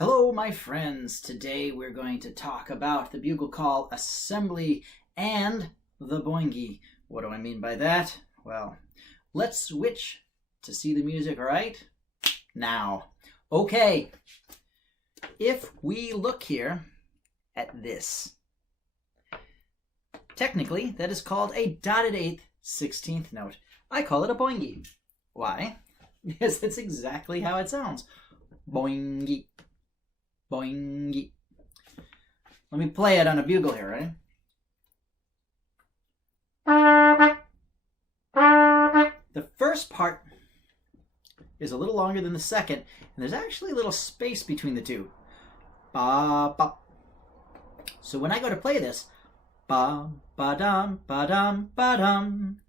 Hello, my friends. Today we're going to talk about the bugle call, assembly, and the boingy. What do I mean by that? Well, let's switch to see the music right now. Okay, if we look here at this, technically that is called a dotted eighth 16th note. I call it a boingy. Why? Because that's exactly how it sounds. Boingy. Boingy. Let me play it on a bugle here, right? The first part is a little longer than the second, and there's actually a little space between the two. Ba ba. So when I go to play this, ba ba dum ba dum ba dum,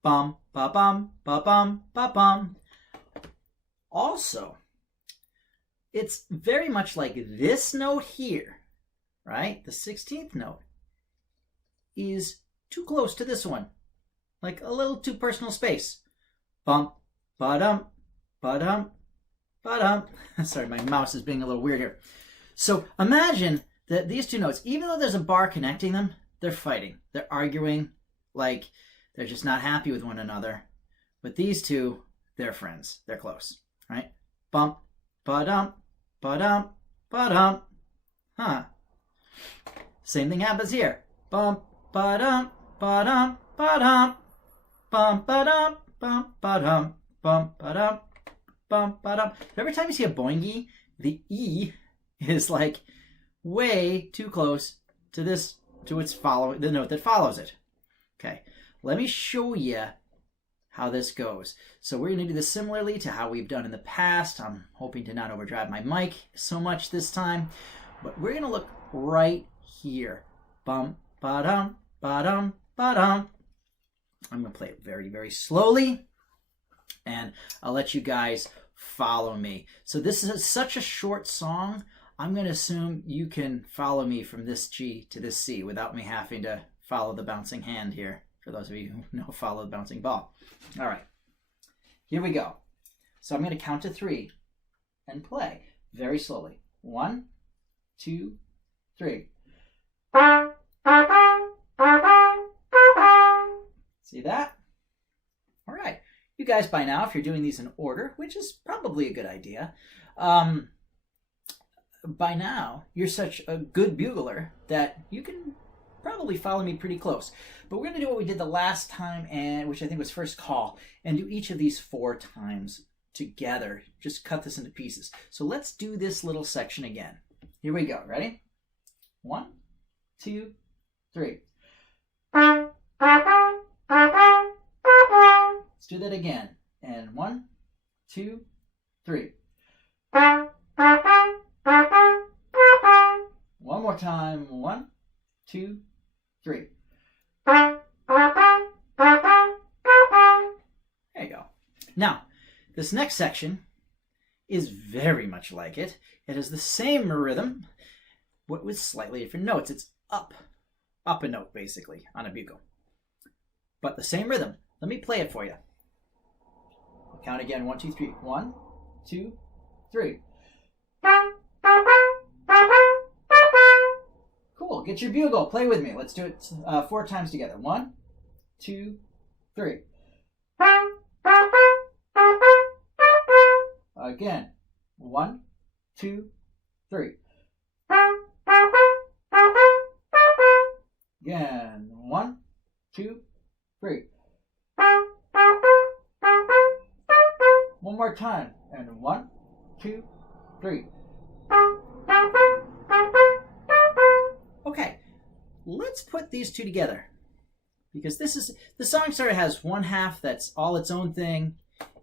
bum ba bum ba bum ba bum. Also, it's very much like this note here, right? The 16th note is too close to this one, like a little too personal space. Bump, ba-dum, ba-dum, ba-dum. Sorry, my mouse is being a little weird here. So imagine that these two notes, even though there's a bar connecting them, they're fighting. They're arguing, like they're just not happy with one another. But these two, they're friends. They're close, right? Bump, ba-dum, ba-dum, ba-dum. Huh. Same thing happens here. Bum, ba-dum, ba-dum, ba-dum. Bum, ba-dum, bum, ba-dum, bum, ba-dum, bum, ba-dum. Every time you see a boingy, the E is like way too close to this, to its following, the note that follows it. Okay, let me show you how this goes. So we're going to do this similarly to how we've done in the past. I'm hoping to not overdrive my mic so much this time, but we're going to look right here. Bum, ba-dum, ba-dum, ba-dum. I'm going to play it very, very slowly, and I'll let you guys follow me. So this is such a short song, I'm going to assume you can follow me from this G to this C without me having to follow the bouncing hand here. For those of you who know, follow the bouncing ball. All right, here we go. So I'm going to count to 3 and play very slowly. 1, 2, 3. See that? All right. You guys by now, if you're doing these in order, which is probably a good idea, by now you're such a good bugler that you can probably follow me pretty close. But we're going to do what we did the last time, and which I think was first call, and do each of these 4 times together. Just cut this into pieces. So let's do this little section again. Here we go. Ready? 1, 2, 3. Let's do that again. And 1, 2, 3. One more time. 1, 2, 3. There you go. Now, this next section is very much like it. It has the same rhythm, but with slightly different notes. It's up a note, basically, on a bugle. But the same rhythm. Let me play it for you. I'll count again. 1, 2, 3. 1, 2, 3. Cool. Get your bugle. Play with me. Let's do it 4 times together. 1, 2, 3. Again. 1, 2, 3. Again. 1, 2, 3. One more time. And 1, 2, 3. Okay, let's put these two together, because the song sort of has one half that's all its own thing,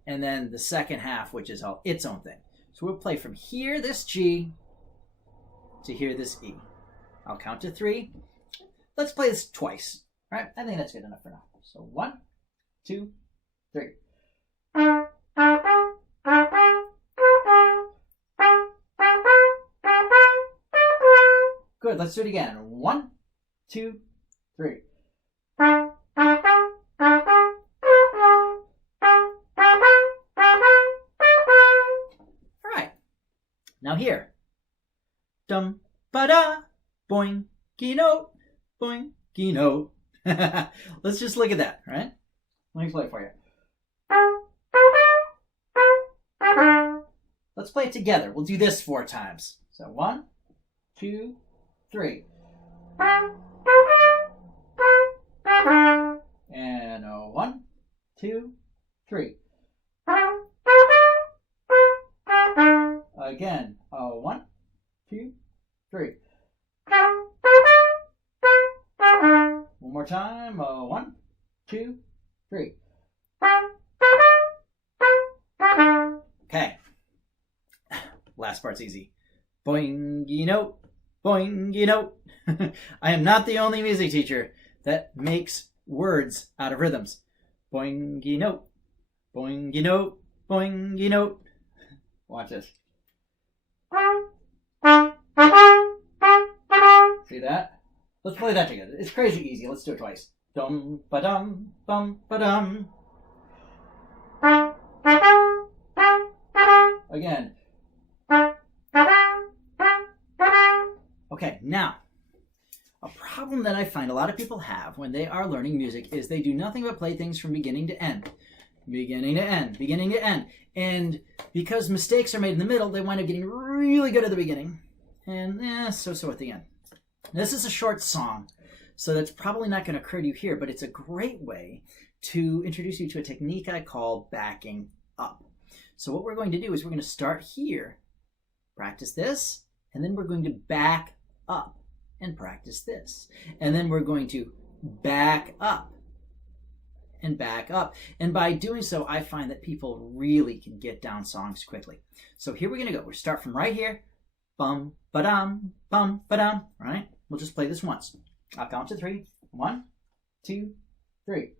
and then the second half, which is all its own thing. So we'll play from here, this G, to here, this E. I'll count to 3. Let's play this twice. All right, I think that's good enough for now. So 1, 2, 3. Good, let's do it again. 1, 2, 3. Now here, dum, ba-da, boinky note, boinky note. Let's just look at that, right? Let me play it for you. Let's play it together. We'll do this 4 times. So 1, 2, 3. And 1, 2, 3. Again, 1, 2, 3. One more time. 1, 2, 3. Okay. Last part's easy. Boingy note, boingy note. I am not the only music teacher that makes words out of rhythms. Boingy note, boingy note, boingy note. Watch this. See that? Let's play that together. It's crazy easy. Let's do it twice. Dum ba dum bum ba dum. Again. Okay, now, a problem that I find a lot of people have when they are learning music is they do nothing but play things from beginning to end. Beginning to end, beginning to end. And because mistakes are made in the middle, they wind up getting really good at the beginning and so at the end. This is a short song, so that's probably not going to occur to you here, but it's a great way to introduce you to a technique I call backing up. So what we're going to do is we're going to start here, practice this, and then we're going to back up and practice this. And then we're going to back up and back up. And by doing so, I find that people really can get down songs quickly. So here we're going to go. We'll start from right here. Bum, ba-dum, right? We'll just play this once. I'll count to 3. 1, 2, 3.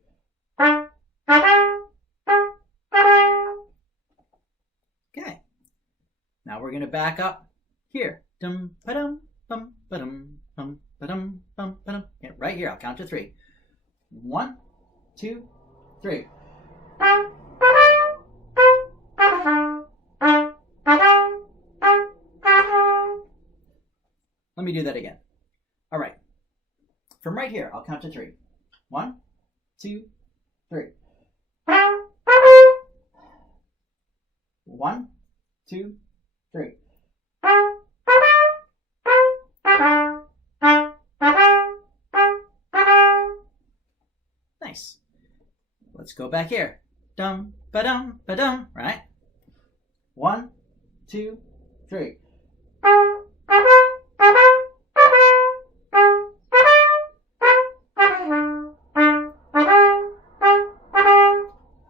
Okay. Now we're going to back up here. Dum, ba-dum, bum, ba-dum, bum, ba-dum, bum, ba-dum. Yeah, right here. I'll count to 3. 1, 2, 3. Let me do that again. All right. From right here, I'll count to 3. 1, 2, 3. 1, 2, 3. Nice. Let's go back here. Dum, ba-dum, ba-dum, right? 1, 2, 3.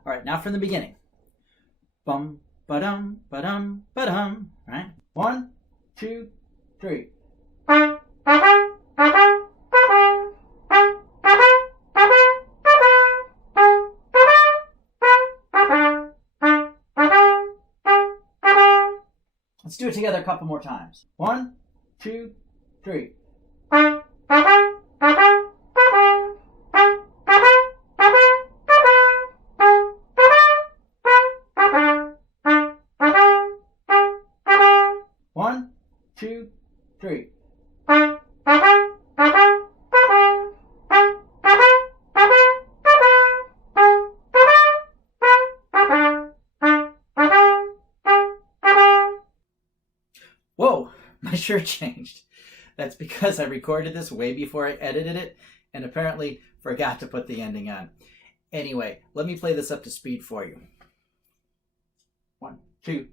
All right, now from the beginning. Bum, ba-dum, ba-dum, ba-dum, right? 1, 2, 3. Let's do it together a couple more times. 1, 2, 3. One, two, three. Whoa, my shirt changed. That's because I recorded this way before I edited it and apparently forgot to put the ending on. Anyway, let me play this up to speed for you. 1, 2.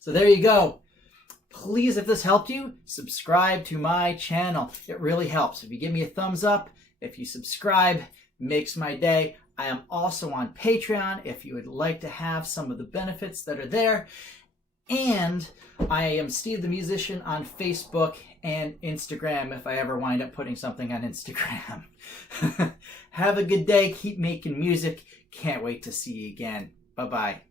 So there you go. Please, if this helped you, subscribe to my channel. It really helps. If you give me a thumbs up, if you subscribe, makes my day. I am also on Patreon if you would like to have some of the benefits that are there. And I am Steve the Musician on Facebook and Instagram if I ever wind up putting something on Instagram. Have a good day. Keep making music. Can't wait to see you again. Bye-bye.